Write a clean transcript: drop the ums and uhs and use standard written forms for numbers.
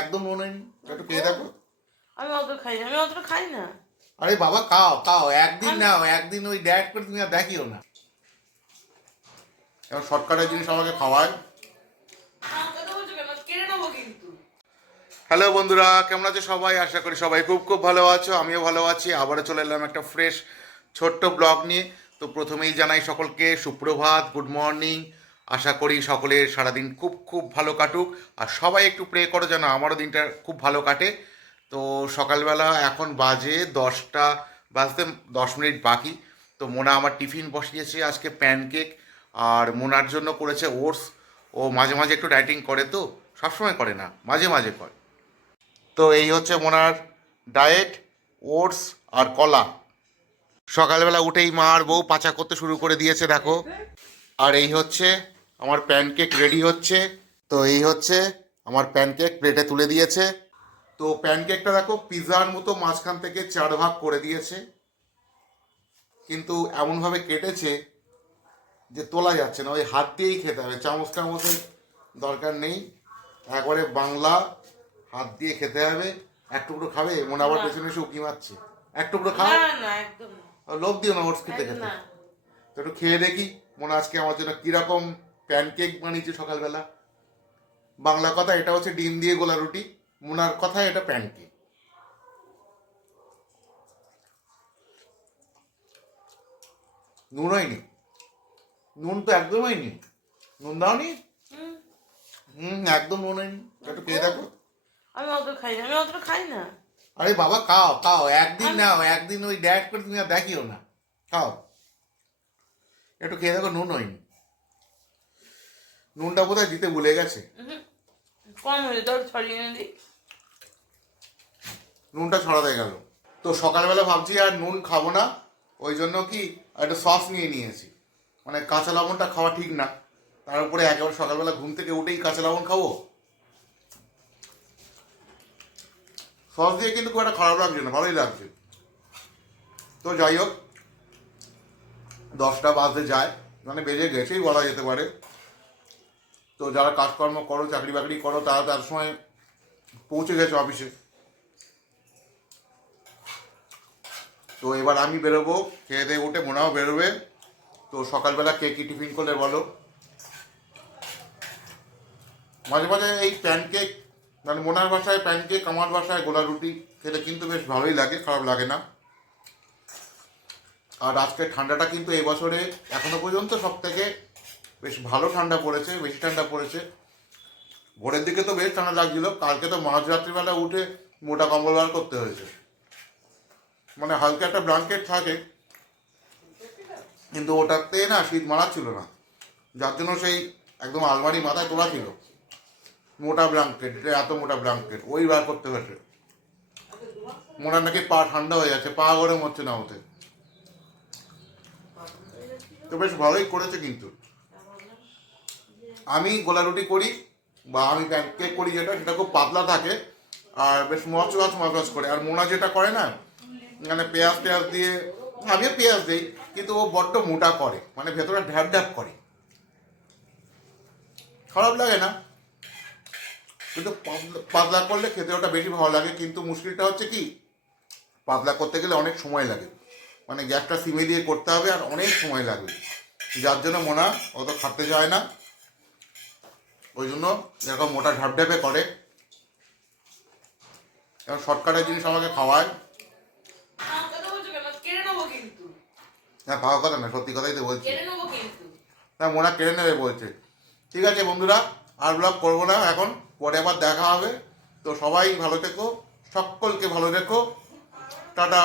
একদম মনে নেই, একটু খেয়ে দেখো। আমি অত খাই না, আমি অতটা খাই না। আরে বাবা খাও খাও, একদিন নাও, একদিন ওই ডায়েট করে তুমি আর দেখিও না। এবার শর্টকাটের জিনিস আমাকে খাওয়ায়। হ্যালো বন্ধুরা, কেমন আছো সবাই? আশা করি সবাই খুব খুব ভালো আছো, আমিও ভালো আছি। আবারও চলে এলাম একটা ফ্রেশ ছোট্ট ব্লগ নিয়ে। তো প্রথমেই জানাই সকলকে সুপ্রভাত, গুড মর্নিং। আশা করি সকলের সারাদিন খুব খুব ভালো কাটুক, আর সবাই একটু প্রে করো যেন আমারও দিনটা খুব ভালো কাটে। তো সকালবেলা এখন বাজে 10টা বাজতে 10 মিনিট বাকি। তো মোনা আমার টিফিন বসিয়েছে আজকে প্যানকেক, আর মোনার জন্য করেছে ওটস। ও মাঝে মাঝে একটু ডায়েটিং করে, তো সবসময় করে না, মাঝে মাঝে করে। তো এই হচ্ছে মোনার ডায়েট, ওটস আর কলা। সকালবেলা উঠেই মা আর বউ পাচা করতে শুরু করে দিয়েছে দেখো। আর এই হচ্ছে আমার প্যানকেক রেডি হচ্ছে। তো এই হচ্ছে আমার প্যানকেক, প্লেটে তুলে দিয়েছে। তো প্যানকেকটা দেখো পিৎজার মতো মাঝখান থেকে 4 ভাগ করে দিয়েছে, কিন্তু এমনভাবে কেটেছে যে তোলা যাচ্ছে না, ওই হাত দিয়েই খেতে হবে, চামচ টামচের দরকার নেই, একবারে বাংলা হাত দিয়ে খেতে হবে। এক টুকরো খাবে? মনে আবার পেছনে এসে উকি মারছে। এক টুকরো খাও, না না একদম না, আর লোভ দিও না ওটস খেতে একদম খেতে। না। তো একটু খেয়ে দেখি মনে আজকে আমার জন্য কিরকম প্যানকেক বানিয়েছে সকালবেলা। বাংলা কথা এটা হচ্ছে ডিম দিয়ে গোলা রুটি, মোনার কথা এটা প্যানকেক। নুন হয়নি, নুন তো একদম হয়নি। নুন দাওনি? হুম, একদম নুন হয়নি, একটু খেয়ে দেখো। আমি অত খাই না, আমি অতটা খাই না। আরে বাবা খাও খাও, একদিন নাও, একদিন ওই ডায়েট করে তুমি আর দেখিও না, খাও। একটু খেয়ে দেখো, নুন হয়নি। নুনটা বোধহয় দিতে ভুলে গেছে। কম হয়ে তোর ছড়িয়ে এনে দিই। নুনটা ছড়াতে গেল। তো সকালবেলা ভাবছি আর নুন খাবো না, ওই জন্য কি একটা সস নিয়ে নিয়েছি। মানে কাঁচা লবণটা খাওয়া ঠিক না, তার উপরে একেবারে সকালবেলা ঘুম থেকে উঠেই কাঁচা লবণ খাবো। সস দিয়ে কিন্তু খুব একটা খারাপ লাগছে না, ভালোই লাগছে। তো যাই হোক, 10টা বাজতে যায়, মানে বেজে গেছেই বলা যেতে পারে। তো যারা কাজকর্ম করো, চাকরি বাকরি করো, তারা তার সময় পৌঁছে গেছে অফিসে। তো এবার আমি বেরোবো, খেয়ে দিয়ে উঠে মোনাও বেরোবে। তো সকালবেলা কে কী টিফিন করলে বলো? মাঝে মাঝে এই প্যানকেক, মানে মোনার বাসায় প্যানকেক, আমার বাসায় গোলা রুটি খেতে কিন্তু বেশ ভালোই লাগে, খারাপ লাগে না। আর আজকে ঠান্ডাটা কিন্তু এই বছরে এখনো পর্যন্ত সব থেকে বেশ ভালো ঠান্ডা পড়েছে, বেশি ঠান্ডা পড়েছে। ভোরের দিকে তো বেশ ঠান্ডা লাগছিল, কালকে তো মাঝরাত্রিবেলা উঠে মোটা কম্বল বার করতে হয়েছে। মানে হালকা একটা ব্ল্যাঙ্কেট থাকে, কিন্তু ওটাতে না শীত মারাচ্ছিল না, যার জন্য সেই একদম আলমারি মাথায় তোলা ছিল মোটা ব্ল্যাঙ্কেট, এত মোটা ব্ল্যাঙ্কেট ওই বার করতে হয়েছে। মোটার নাকি পা ঠান্ডা হয়ে যাচ্ছে, পা গরম হচ্ছে না ওতে। তো বেশ ভালোই করেছে কিন্তু। আমি গোলা রুটি করি বা আমি প্যানকেক করি যেটা, সেটা খুব পাতলা থাকে আর বেশ মচমচ মচমচ করে। আর মোনা যেটা করে না, মানে পেঁয়াজ টেয়াজ দিয়ে, আমিও পেঁয়াজ দিই, কিন্তু ও বড্ড মোটা করে, মানে ভেতরে ঢ্যাপ ঢ্যাপ করে, খারাপ লাগে না, কিন্তু পাতলা করলে খেতে ওটা বেশি ভালো লাগে। কিন্তু মুশকিলটা হচ্ছে কি, পাতলা করতে গেলে অনেক সময় লাগে, মানে গ্যাসটা সিমে দিয়ে করতে হবে আর অনেক সময় লাগবে, যার জন্য মোনা অত খাটতে যায় না। ওই জন্য এরকম মোটা ঢাপঢাপে করে। এবং শর্টকাটের জিনিস আমাকে খাওয়ায়। হ্যাঁ, ভালো কথা না, সত্যি কথাই তো বলছি। হ্যাঁ, মোনা কেড়ে নেবে বলছে। ঠিক আছে বন্ধুরা, আর ব্লগ করবো না এখন, পরে আবার দেখা হবে। তো সবাই ভালো থেকো, সকলকে ভালো রেখো, টাটা।